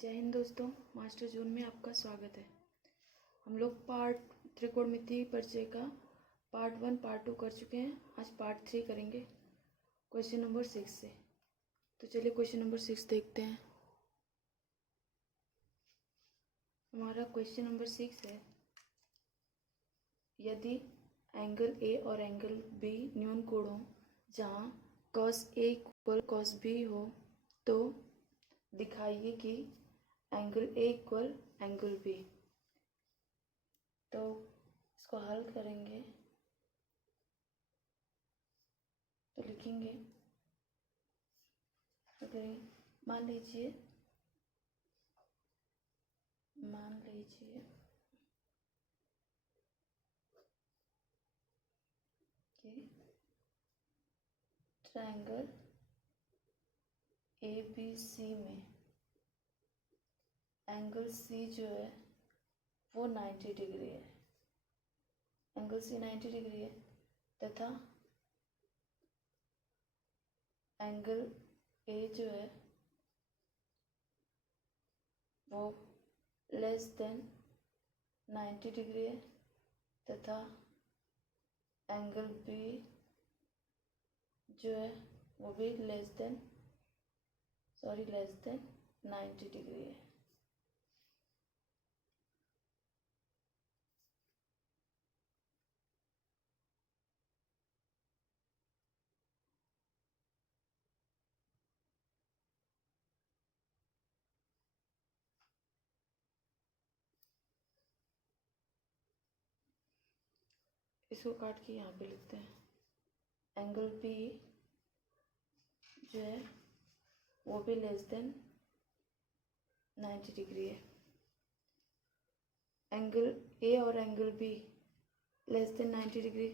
जय हिंद दोस्तों, master zone में आपका स्वागत है। हम लोग पार्ट त्रिकोणमितीय परिचय का पार्ट 1 पार्ट 2 कर चुके हैं। आज पार्ट 3 करेंगे क्वेश्चन नंबर 6 से। तो चलिए क्वेश्चन नंबर 6 देखते हैं। हमारा क्वेश्चन नंबर 6 है, यदि एंगल ए और एंगल बी न्यून कोण हो जहाँ cos A equal cos B हो, तो दिखाइए कि angle A equal angle B। तो इसको हल करेंगे तो लिखेंगे, अगर मान लीजिए कि ट्रायंगल ABC में एंगल C जो है वो 90 डिग्री है। एंगल C 90 डिग्री है तथा एंगल A जो है वो लेस देन 90 डिग्री है तथा एंगल B जो है वो भी लेस देन 90 डिग्री है। इसको काट के यहाँ पे लिखते हैं, एंगल B जो है वो भी लेस देन 90 डिग्री है। एंगल A और angle B less than 90 degree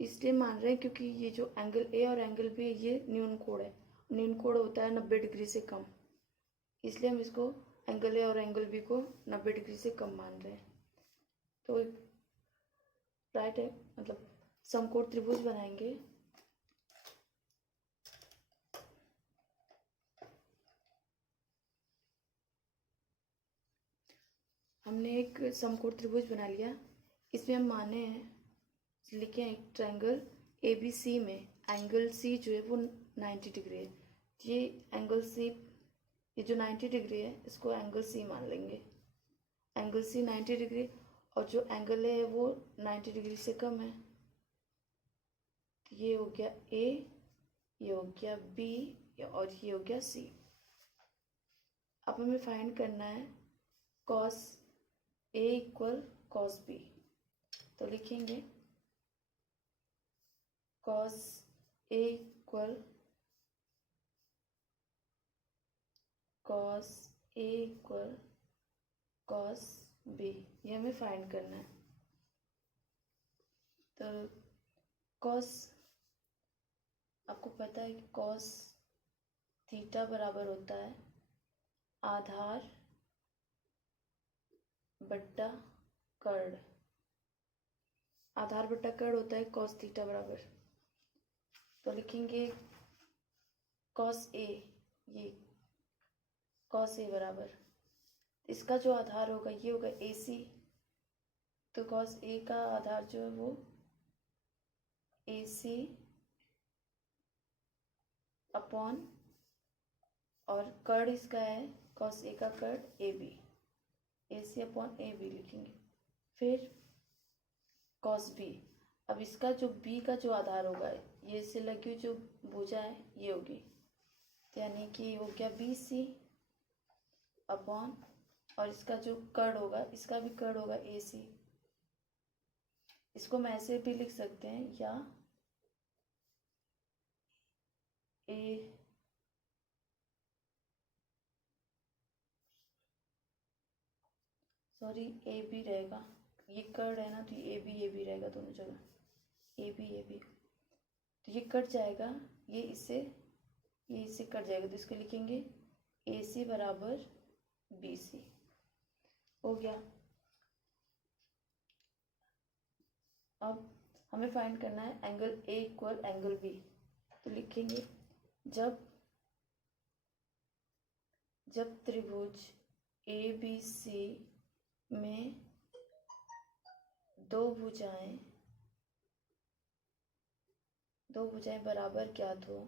इसलिए मान रहे हैं क्योंकि ये जो एंगल A और एंगल B ये न्यून कोण है। न्यून कोण होता है 90 डिग्री से कम, इसलिए हम इसको एंगल A और एंगल B को 90 डिग्री से कम मान रहे हैं। तो राइट है, मतलब समकोण त्रिभुज बनाएंगे। हमने एक समकोण त्रिभुज बना लिया। इसमें हम माने हैं, लिखे हैं एक ट्रायंगल ABC में एंगल C जो है वो 90 डिग्री है। ये एंगल C, ये जो 90 डिग्री है इसको एंगल C मान लेंगे। एंगल C 90 डिग्री और जो एंगल है वो 90 डिग्री से कम है। तो ये हो गया A, ये हो गया B और ये हो गया C। अब हमें फाइंड करना है cos A equal cos B। तो लिखेंगे cos A equal cos A equal cos B, ये हमें फाइंड करना है। तो cos, आपको पता है कि cos थीटा बराबर होता है आधार बट्टा कर्ण। आधार बट्टा कर्ण होता है cos थीटा बराबर। तो लिखेंगे cos A, ये cos A बराबर, इसका जो आधार होगा ये होगा AC। तो cos A का आधार जो है वो AC अपॉन, और कर्ण इसका है cos A का कर्ण AB, AC अपॉन AB लिखेंगे। फिर cos B, अब इसका जो B का जो आधार होगा, ये इससे लगी हुई जो भुजा है ये होगी, तो यानी कि हो गया BC अपॉन, और इसका जो कर्ण होगा इसका भी कर्ण होगा AC। इसको हम ऐसे भी लिख सकते हैं, या ए बी रहेगा, ये कर्ण है ना, तो ये ए बी रहेगा दोनों जगह, ए बी। तो ये कट जाएगा, ये इससे कट जाएगा, तो इसको लिखेंगे AC बराबर BC। हो गया। अब हमें फाइंड करना है angle A equal angle B। तो लिखेंगे जब त्रिभुज ABC में दो भुजाएं बराबर ज्ञात हो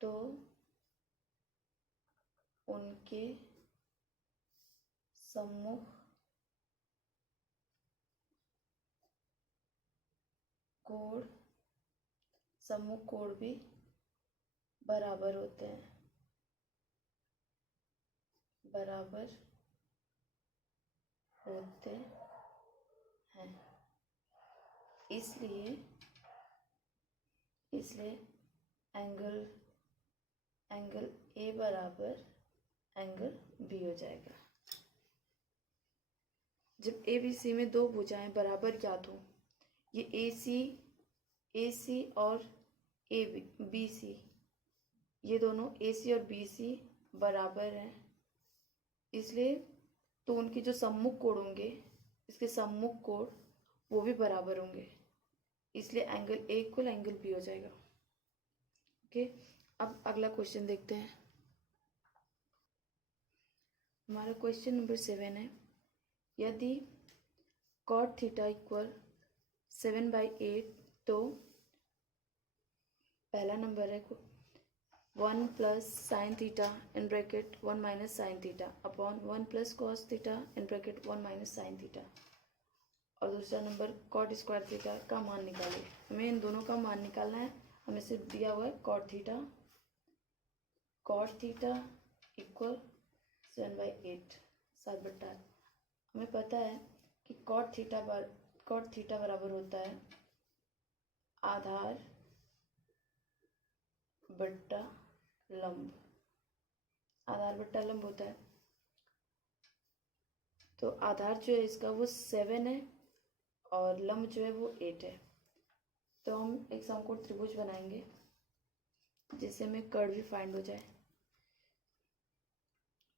तो उनके सम्मुख कोण भी बराबर होते हैं। इसलिए एंगल ए बराबर एंगल बी हो जाएगा। जब ए बी सी में दो भुजाएं बराबर ज्ञात हो, ये ए सी और बी सी, ये दोनों ए सी और बी सी बराबर हैं, इसलिए तो उनके जो सम्मुख कोण होंगे, इसके सम्मुख कोण वो भी बराबर होंगे, इसलिए angle A equal angle B हो जाएगा। ओके, अब अगला क्वेश्चन देखते हैं। हमारा क्वेश्चन नंबर 7 है, यदि cot थीटा इक्वल 7/8 तो पहला नंबर है 1 plus sine theta in bracket 1 minus sine theta upon 1 plus cos theta in bracket 1 minus sine theta, और दूसरा नंबर कॉट स्क्वायर थीटा का मान निकालिए। हमें इन दोनों का मान निकालना है। हमें सिर्फ दिया हुआ है कॉट थीटा इक्वल 7/8 7/8। हमें पता है कि कॉट थीटा बराबर होता है आधार बट्टा लंब होता है। तो आधार जो है इसका वो 7 है और लंब जो है वो 8 है। तो हम एक समकोण त्रिभुज बनाएंगे जिससे हमें कर्व भी फाइंड हो जाए।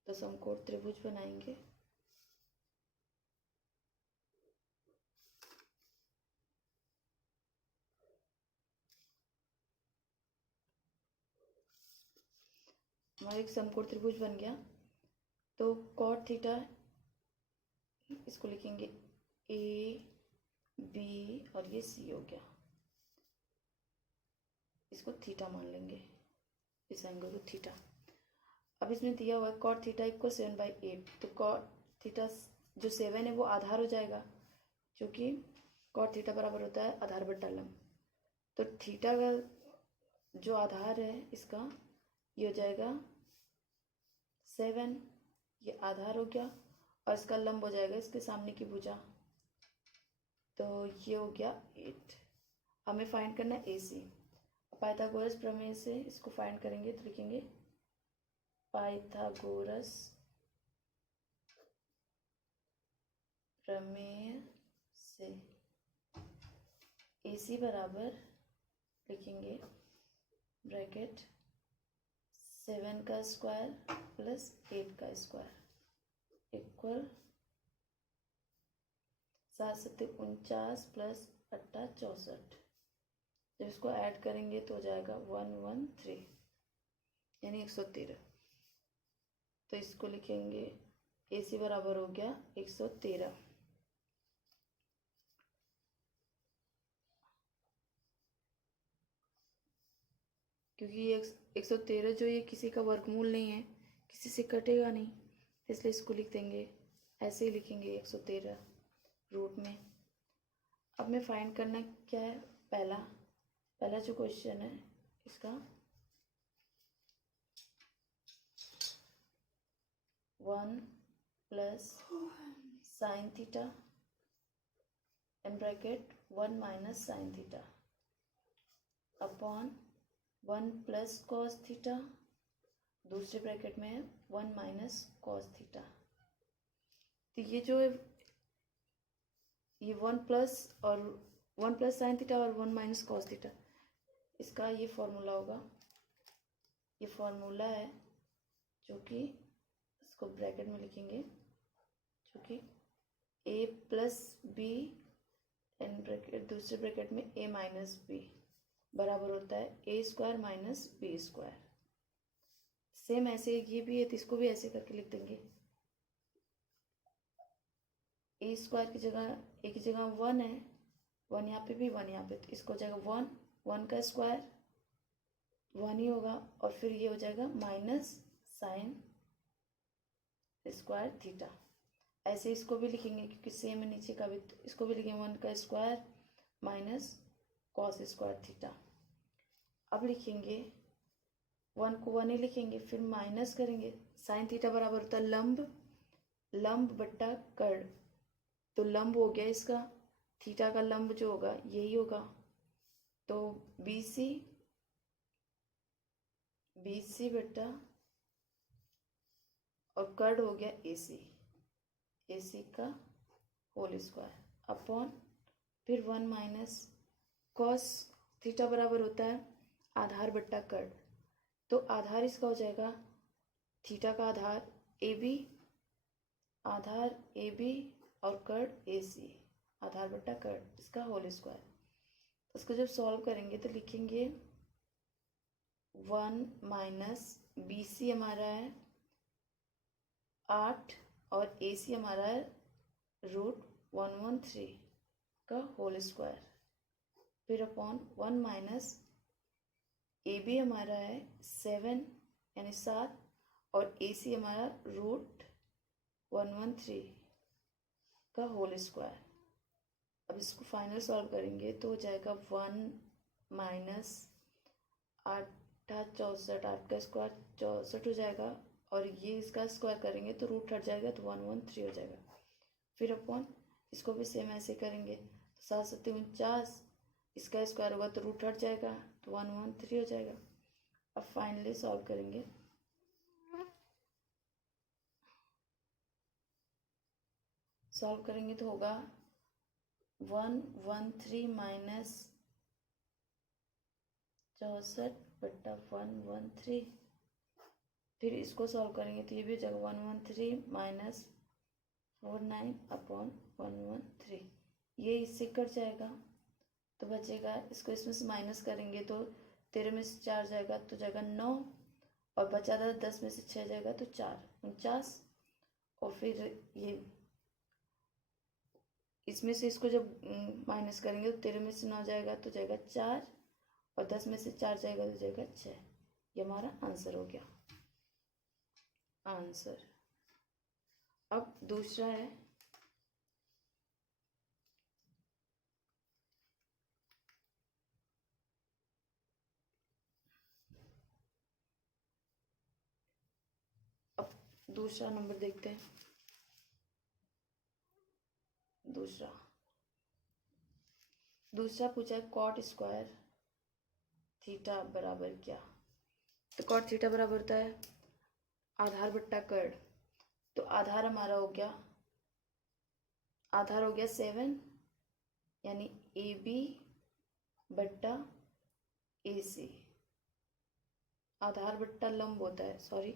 तो समकोण त्रिभुज बनाएंगे। हमारा एक समकोण त्रिभुज बन गया। तो कॉट थीटा, इसको लिखेंगे ए बी और ये सी हो गया, इसको थीटा मान लेंगे, इस एंगल को थीटा। अब इसमें दिया हुआ है कॉट थीटा इक्वल 7/8। तो कॉट थीटा जो 7 है वो आधार हो जाएगा, क्योंकि कॉट थीटा बराबर होता है आधार बट्टा लंब। तो थीटा का जो आधार है इसका ये हो जाएगा 7, ये आधार हो गया, और इसका लंब हो जाएगा इसके सामने की भुजा, तो ये हो गया 8। हमें फाइंड करना है ए सी। पाइथागोरस प्रमेय से इसको फाइंड करेंगे तो लिखेंगे पाइथागोरस प्रमेय से ए सी बराबर लिखेंगे ब्रैकेट 7 का स्क्वायर प्लस 8 का स्क्वायर इक्वल 7 × 49 प्लस 8 64। जब इसको ऐड करेंगे तो हो जाएगा 113 यानी 113। तो इसको लिखेंगे ए सी बराबर हो गया 113। क्योंकि ये 113 जो ये किसी का वर्गमूल नहीं है, किसी से कटेगा नहीं, इसलिए इसको लिख देंगे, ऐसे ही लिखेंगे 113 रूट में। अब हमें फाइंड करना क्या है, पहला जो क्वेश्चन है इसका 1 plus sine theta in bracket 1 minus sine theta upon 1 plus cos theta, दूसरे ब्रैकेट में है 1 माइनस कॉस थीटा। तो ये जो है ये 1 प्लस साइन थीटा और 1 माइनस कॉस थीटा, इसका ये फॉर्मूला होगा। ये फॉर्मूला है जो कि इसको ब्रैकेट में लिखेंगे, जो कि a plus B in bracket दूसरे ब्रैकेट में a माइनस बी बराबर होता है A square minus B square. Same ऐसे ये भी है तो इसको भी ऐसे करके लिख देंगे। ए स्क्वायर की जगह ए की जगह 1 है, 1 यहाँ पे भी 1 यहाँ पे, तो इसको हो जाएगा 1, 1 का स्क्वायर 1 ही होगा, और फिर ये हो जाएगा माइनस साइन स्क्वायर थीटा। ऐसे इसको भी लिखेंगे क्योंकि सेम है नीचे का भी, तो इसको भी लिखेंगे 1 का square minus cos square theta. अब लिखेंगे 1 को 1 ही लिखेंगे, फिर माइनस करेंगे, साइन थीटा बराबर होता है लंब, लंब बट्टा कर्ण, तो लंब हो गया इसका, थीटा का लंब जो होगा यही होगा, तो BC बट्टा और कर्ण हो गया AC का होल स्क्वायर अपॉन फिर 1 माइनस कॉस थीटा बराबर होता है आधार बट्टा कर्ण, तो आधार इसका हो जाएगा थीटा का आधार AB और कर्ण AC, आधार बट्टा कर्ण इसका होल स्क्वायर। उसको जब सॉल्व करेंगे तो लिखेंगे 1 माइनस BC हमारा है 8 और AC हमारा है √113 का होल स्क्वायर, फिर अपॉन 1 माइनस AB हमारा है 7 यानी 7 और AC हमारा √113 का होल स्क्वायर। अब इसको फाइनल सॉल्व करेंगे तो हो जाएगा 1 माइनस 8 64, 8 का स्क्वायर 64 हो जाएगा, और ये इसका स्क्वायर करेंगे तो रूट हट जाएगा तो 113 हो जाएगा, फिर अपॉन इसको भी सेम ऐसे करेंगे तो 7 7 49, इसका स्क्वायर होगा तो रूट हट जाएगा तो 113 हो जाएगा। अब फाइनली सॉल्व करेंगे, तो होगा 113 माइनस 64 बट्टा 113, फिर इसको सॉल्व करेंगे तो ये भी हो जाएगा 113 माइनस 49 अपॉन 113, ये इससे कट जाएगा तो बचेगा, इसको इसमें से माइनस करेंगे तो 13 में से 4 जाएगा तो जाएगा 9, और बचा था 10 में से 6 जाएगा तो 4 49, और फिर ये इसमें से इसको जब माइनस करेंगे तो 13 में से 9 जाएगा तो जाएगा 4, और 10 में से 4 जाएगा तो जाएगा 6। ये हमारा आंसर हो गया। आंसर। अब दूसरा है दूसरा नंबर देखते हैं। दूसरा पूछा है कॉट स्क्वायर थीटा बराबर क्या। तो कॉट थीटा बराबर होता है आधार बट्टा कर्ण, तो आधार हमारा हो गया 7 यानी AB बट्टा AC, आधार बट्टा लंब होता है, सॉरी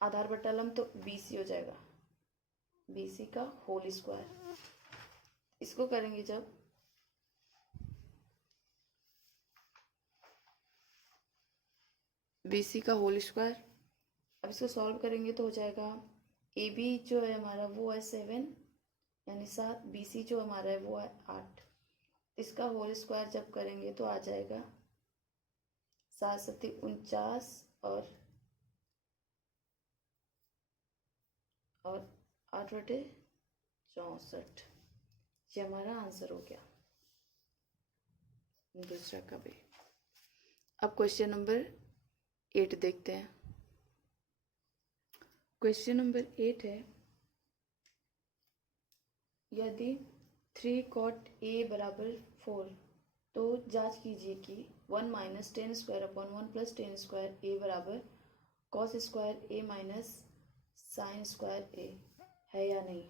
आधार बट्टा लंब तो BC हो जाएगा, BC का होल स्क्वायर। इसको करेंगे जब BC का होल स्क्वायर, अब इसको सॉल्व करेंगे तो हो जाएगा AB जो है हमारा वो है 7 यानी 7, BC जो हमारा है वो है 8, इसका होल स्क्वायर जब करेंगे तो आ जाएगा 7 7 49 और 8/64, ये हमारा आंसर हो गया दूसरा का भी। अब क्वेश्चन नंबर 8 देखते हैं। क्वेश्चन नंबर 8 है, यदि 3 cot A बराबर 4 तो जांच कीजिए कि 1 minus 10 square upon 1 plus 10 square A बराबर cos square A minus sine square A है या नहीं।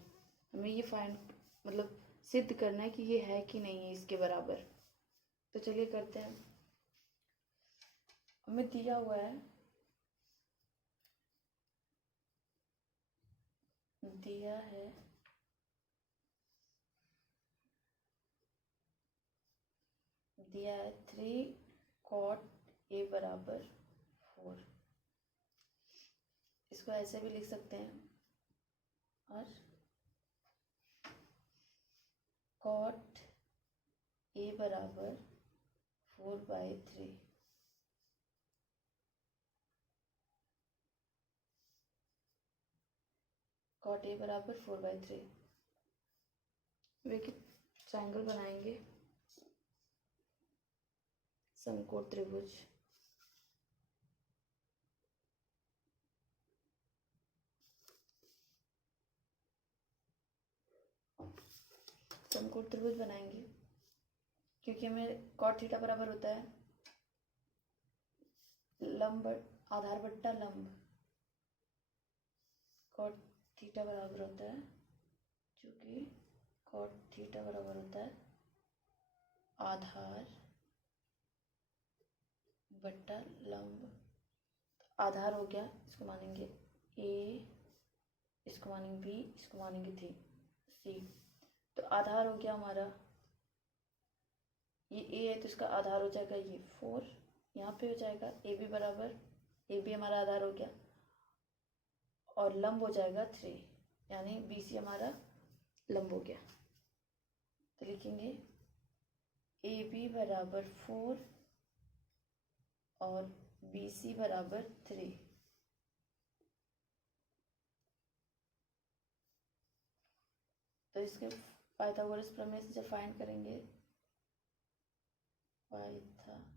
हमें ये मतलब सिद्ध करना है कि ये है कि नहीं है इसके बराबर। तो चलिए करते हैं। हमें दिया हुआ है दिया है 3 कॉट ए बराबर 4। इसको ऐसे भी लिख सकते हैं, और कॉट ए बराबर 4/3। कॉट ए बराबर 4/3। वे ट्रायंगल बनाएंगे, समकोण त्रिभुज। समकोण त्रिभुज बनाएंगे क्योंकि हमें कॉट थीटा बराबर होता है लंब आधार बट्टा लंब। कॉट थीटा बराबर होता है, चूंकि कॉट थीटा बराबर होता है आधार बट्टा लंब। आधार हो गया, इसको मानेंगे ए, इसको मानेंगे बी, इसको मानेंगे सी। तो आधार हो गया हमारा, ये ए है तो इसका आधार हो जाएगा ये 4, यहाँ पे हो जाएगा ए बी बराबर, ए बी हमारा आधार हो गया, और लंब हो जाएगा 3, यानी बी सी हमारा लंब हो गया। तो लिखेंगे ए बी बराबर 4 और बी सी बराबर 3। तो इसके पाइथागोरस प्रमेय से जब फाइंड करेंगे, पाइथागोरस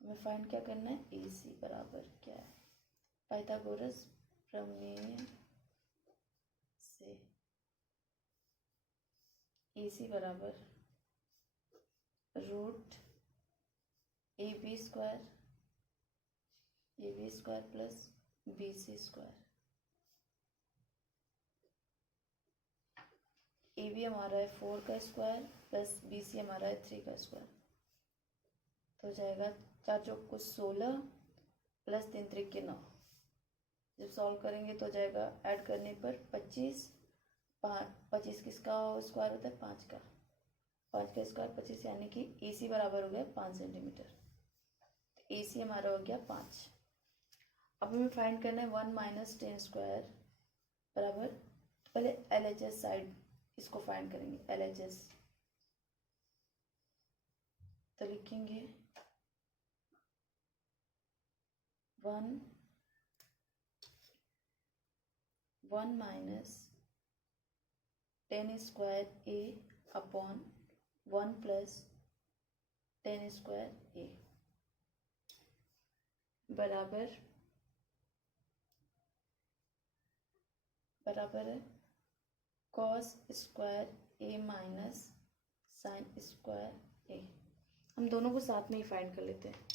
हमें फाइंड क्या करना है, ए सी बराबर क्या है, पाइथागोरस प्रमेय से ए सी बराबर root A B square plus B C square. A B हमारा है 4 का स्क्वायर प्लस बी सी हमारा है 3 का स्क्वायर। तो हो जाएगा 4 चौक को 16 प्लस 3 त्रिक 9। जब सॉल्व करेंगे तो हो जाएगा, ऐड करने पर 25। 25 किसका स्क्वायर होता है, 5 का। 5 का स्क्वायर 25, यानी कि ए सी बराबर हो गया 5 सेंटीमीटर। ए सी हमारा हो गया 5। अब हमें फाइंड करना है 1 माइनस 10 स्क्वायर बराबर, तो पहले एल एच एस साइड इसको फाइंड करेंगे, एल एच एस। तो लिखेंगे 1 माइनस 10 स्क्वायर ए अपॉन 1 प्लस 10 स्क्वायर ए बराबर है कॉस स्क्वायर ए माइनस साइन स्क्वायर ए। हम दोनों को साथ में ही फाइंड कर लेते हैं।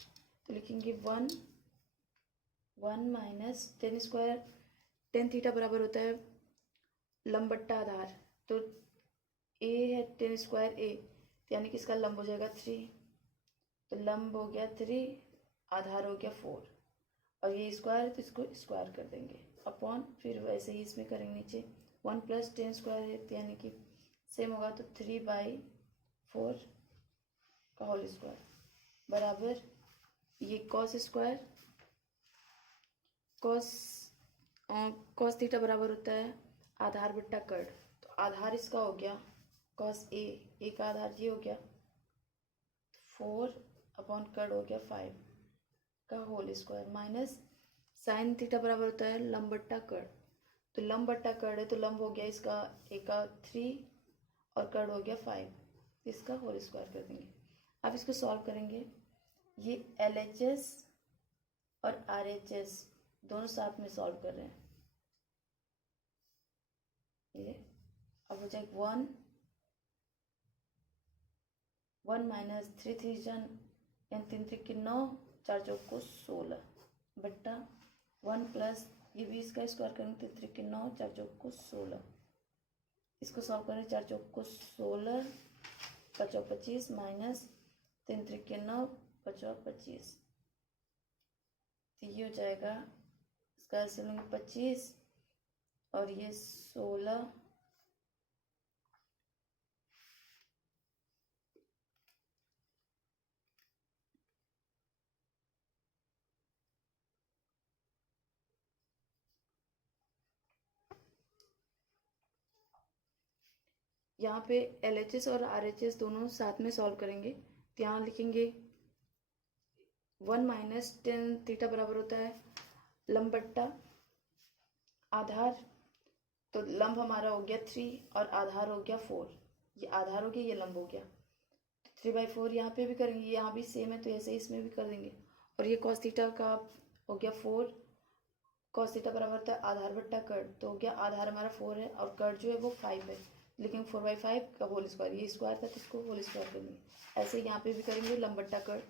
तो लिखेंगे 1 माइनस 10 स्क्वायर, 10 थीटा बराबर होता है लंब बट्टा आधार, तो ए है 10 स्क्वायर ए, यानी कि इसका लंब हो जाएगा 3। तो लंब हो गया 3, आधार हो गया 4, और ये स्क्वायर है तो इसको स्क्वायर कर देंगे अपॉन, फिर वैसे ही इसमें करेंगे नीचे 1 प्लस 10 स्क्वायर है, यानी कि सेम होगा, तो 3/4 का होल स्क्वायर बराबर ये कॉस स्क्वायर, कॉस थीटा बराबर होता है आधार बट्टा कर्ण। तो आधार इसका हो गया कॉस ए का आधार ये हो गया 4 अपॉन कर्ण हो गया 5 का whole square, minus sine theta बराबर होता है लंब बट्टा कर्ण। तो लंब बट्टा कर्ण है तो लंब हो गया इसका ए का 3 और कर्ण हो गया 5, इसका होल स्क्वायर कर देंगे। अब इसको सॉल्व करेंगे, ये LHS और RHS दोनों साथ में सॉल्व कर रहे हैं। ये अब हो जाएगा 1 माइनस 3 3 जन यानी 3 3 9, 4 चौक को 16 बट्टा 1 प्लस ये 20 का स्क्वायर करेंगे 3 3 9, 4 चौक को 16। इसको सॉल्व करें, 4 चौक को 16, 5 25 माइनस 3 3 9, 5 25। तो ये हो जाएगा, इसका एलसीएम लेंगे 25 और ये 16, यहाँ पे LHS और RHS दोनों साथ में सॉल्व करेंगे, तो यहाँ लिखेंगे 1 माइनस टेन थीटा बराबर होता है लंब बट्टा आधार। तो लंब हमारा हो गया 3 और आधार हो गया 4, ये आधार हो गया, ये लंब हो गया। 3/4 यहाँ पे भी करेंगे, यहाँ भी सेम है तो ऐसे ही इसमें भी कर देंगे। और ये cos थीटा का हो गया 4, cos थीटा बराबर था आधार बट्टा कर्ड, तो हो गया आधार हमारा 4 है और कर्ड जो है वो 5 है, लेकिन 4/5 का होल स्क्वायर, ये स्क्वायर था तो इसको होल स्क्वायर करेंगे। ऐसे यहाँ पे भी करेंगे लंब बट्टा कर्ड,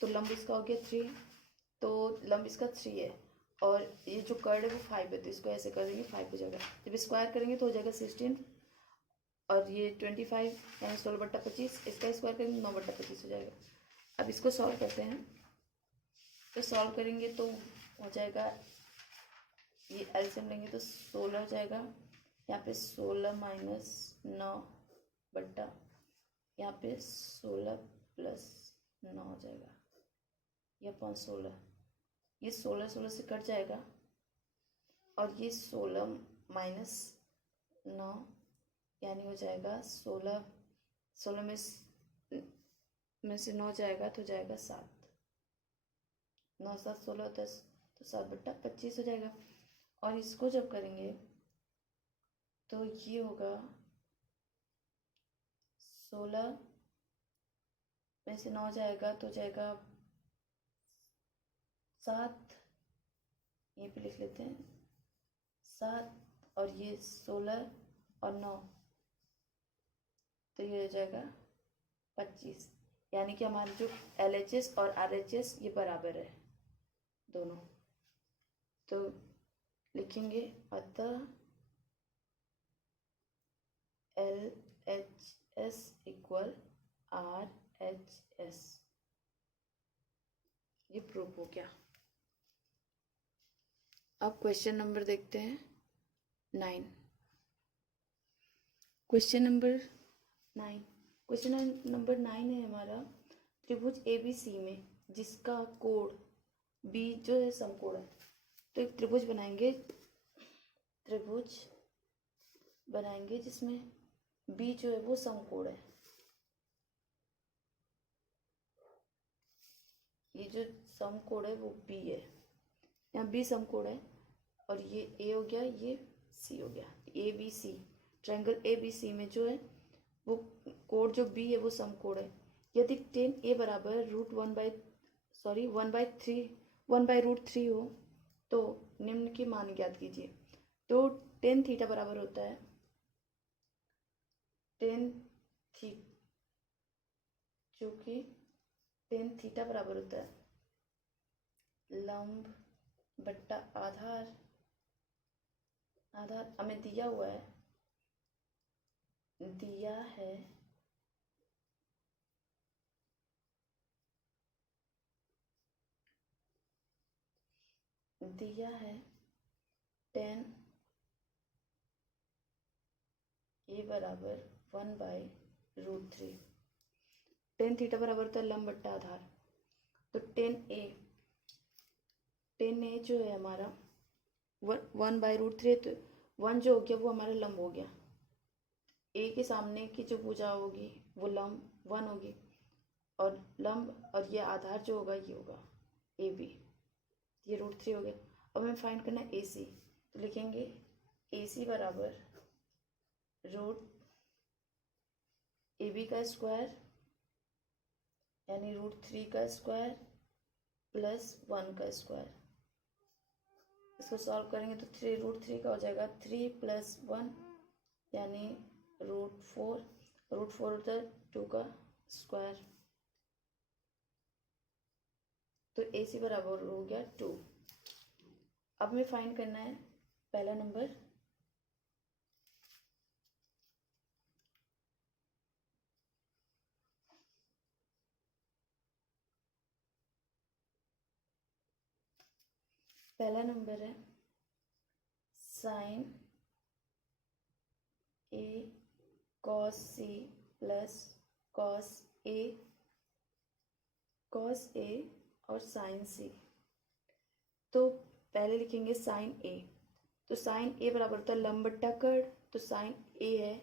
तो लंब इसका हो गया 3, तो लंब इसका 3 है और ये जो कर्ड है वो 5 है, तो इसको ऐसे कर देंगे 5 हो जाएगा। जब स्क्वायर करेंगे तो हो जाएगा 16 और ये 25 यानी 16/25, इसका स्क्वायर करेंगे 9/25 हो जाएगा। अब इसको सॉल्व करते हैं, तो सॉल्व करेंगे तो हो जाएगा, ये एलसीएम लेंगे तो 16 हो जाएगा, यहाँ पे 16 माइनस 9 बट्टा यहाँ पे 16 प्लस 9 हो जाएगा, ये अपॉन 16, ये 16 से कट जाएगा और ये 16 माइनस 9 यानी हो जाएगा 16 में से 9 जाएगा तो जाएगा 7, 9 7 16 10, तो 7/25 हो जाएगा। और इसको जब करेंगे तो ये होगा 16 में से 9 जाएगा तो जाएगा 7, ये पे लिख लेते हैं 7, और ये 16 और 9 तो ये हो जाएगा 25, यानी कि हमारे जो LHS और RHS ये बराबर है दोनों। तो लिखेंगे अतः LHS इक्वल RHS, ये प्रूफ हो गया। अब क्वेश्चन नंबर देखते हैं 9। क्वेश्चन नंबर 9 है हमारा, त्रिभुज ABC में जिसका कोण B जो है समकोण है, तो एक त्रिभुज बनाएंगे जिसमें B जो है वो समकोण है। ये जो समकोण है वो B है, यहाँ B समकोण है और ये A हो गया, ये C हो गया। ABC ट्रायंगल ABC में जो है वो कोण जो B है वो समकोण है। यदि tan A बराबर √1/3 हो तो निम्न के मान ज्ञात कीजिए। तो tan थीटा बराबर होता है जो कि tan थीटा बराबर होता है लंब बट्टा आधार हमें दिया है tan A बराबर 1/√3। tan थीटा बराबर होता है लंब बट्टा आधार, तो tan A जो है हमारा 1/√3, तो 1 जो हो गया वो हमारा लंब हो गया, A के सामने की जो भुजा होगी वो लंब 1 होगी और लंब, और ये आधार जो होगा ये होगा AB, ये √3 हो गया। अब हमें फाइंड करना है AC, तो लिखेंगे AC बराबर √AB का स्क्वायर यानी √3 का स्क्वायर प्लस 1 का स्क्वायर। इसको सॉल्व करेंगे तो √3 का हो जाएगा 3 + 1 यानी √4 होता है 2 का स्क्वायर, तो AC बराबर हो गया 2। अब हमें फाइंड करना है पहला नंबर, है sin A cos C plus cos A और sin C। तो पहले लिखेंगे sin A, तो sin A बराबर होता है लंब बट्टा कर्ड, तो sin A है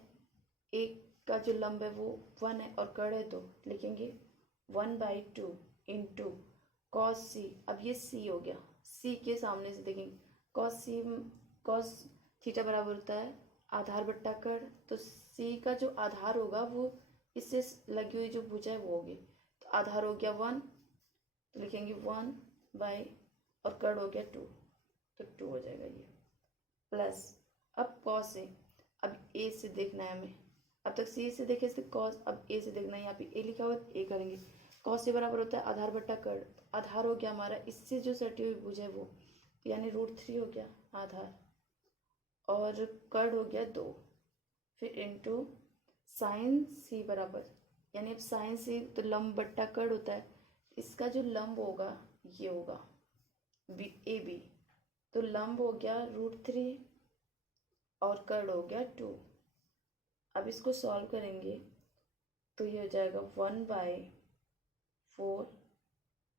एक का जो लंब है वो 1 है और कड़ है 2, लिखेंगे 1/2 इंटू कॉस सी। अब ये सी हो गया, सी के सामने से देखेंगे कॉस थीटा बराबर होता है आधार बट्टा कड़, तो सी का जो आधार होगा वो इससे लगी हुई जो भुजा है वो होगी, तो आधार हो गया 1, तो लिखेंगे 1 बाई और कड़ हो गया 2, तो 2 हो जाएगा ये, प्लस अब कॉस ए, अब ए से देखना है हमें, अब तक सी से देखे थे कॉस, अब ए से देखना है, यहाँ पे ए लिखा हुआ ए करेंगे, कॉस ए बराबर होता है आधार बट्टा कड़, आधार हो गया हमारा इससे जो सटी हुई भुजा है वो, तो यानी √3 हो गया आधार, और कड़ हो गया 2, फिर इंटू साइन सी बराबर, यानी अब साइन सी तो लंब बट्टा कड़ होता है, इसका जो लंब होगा ये होगा AB, तो लंब हो गया √3 और कड़ हो गया 2। अब इसको सॉल्व करेंगे तो ये हो जाएगा 1/4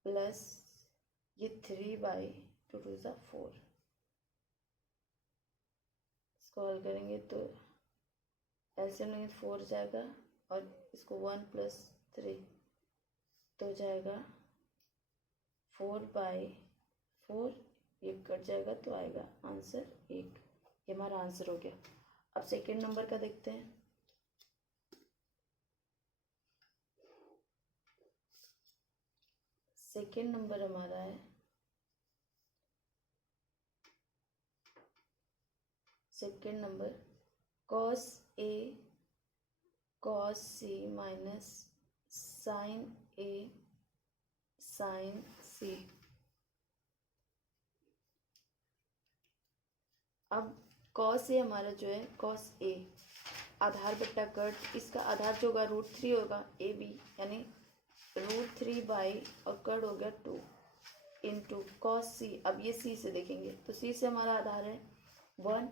प्लस ये 3/2 2 × 4, सॉल्व करेंगे तो एलसीएम लेंगे 4 जाएगा और इसको 1 + 3 तो हो जाएगा 4/4, ये कट जाएगा तो आएगा आंसर 1, ये हमारा आंसर हो गया। अब सेकेंड नंबर का देखते हैं। सेकेंड नंबर हमारा है second number cos A cos C minus sin A sin C। अब cos A हमारा जो है cos A आधार बट्टा कट, इसका आधार जो होगा √3 होगा AB, यानी √3 बाई और कट हो गया 2 इंटू cos C। अब ये C से देखेंगे तो C से हमारा आधार है 1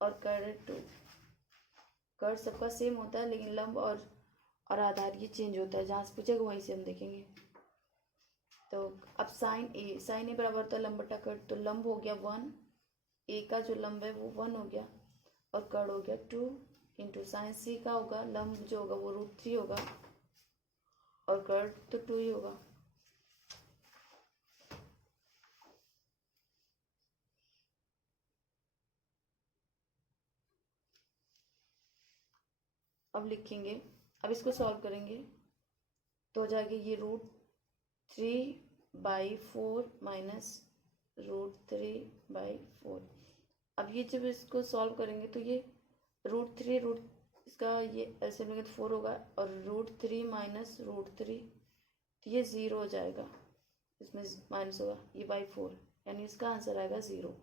और कट है 2, कट सबका सेम होता है लेकिन लंब और आधार ये चेंज होता है, जहाँ से पूछेगा वहीं से हम देखेंगे। तो अब साइन ए बराबर होता है लंब बटा कट, तो लंब हो गया 1, ए का जो लंब है वो 1 हो गया और कट हो गया 2 इंटू साइन सी का होगा लंब जो होगा वो √3 होगा और कट तो 2 ही होगा। अब लिखेंगे, अब इसको सॉल्व करेंगे तो हो जाएगा ये √3/4 माइनस √3/4। अब ये जब इसको सॉल्व करेंगे तो ये √3 इसका ये ऐसे लेंगे तो 4 होगा और √3 माइनस √3 तो ये 0 हो जाएगा, इसमें माइनस होगा ये /4, यानी इसका आंसर आएगा 0।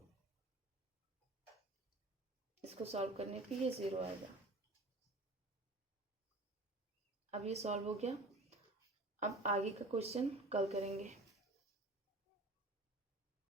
इसको सॉल्व करने पे ये 0 आएगा। अब ये सॉल्व हो गया। अब आगे का क्वेश्चन कल करेंगे।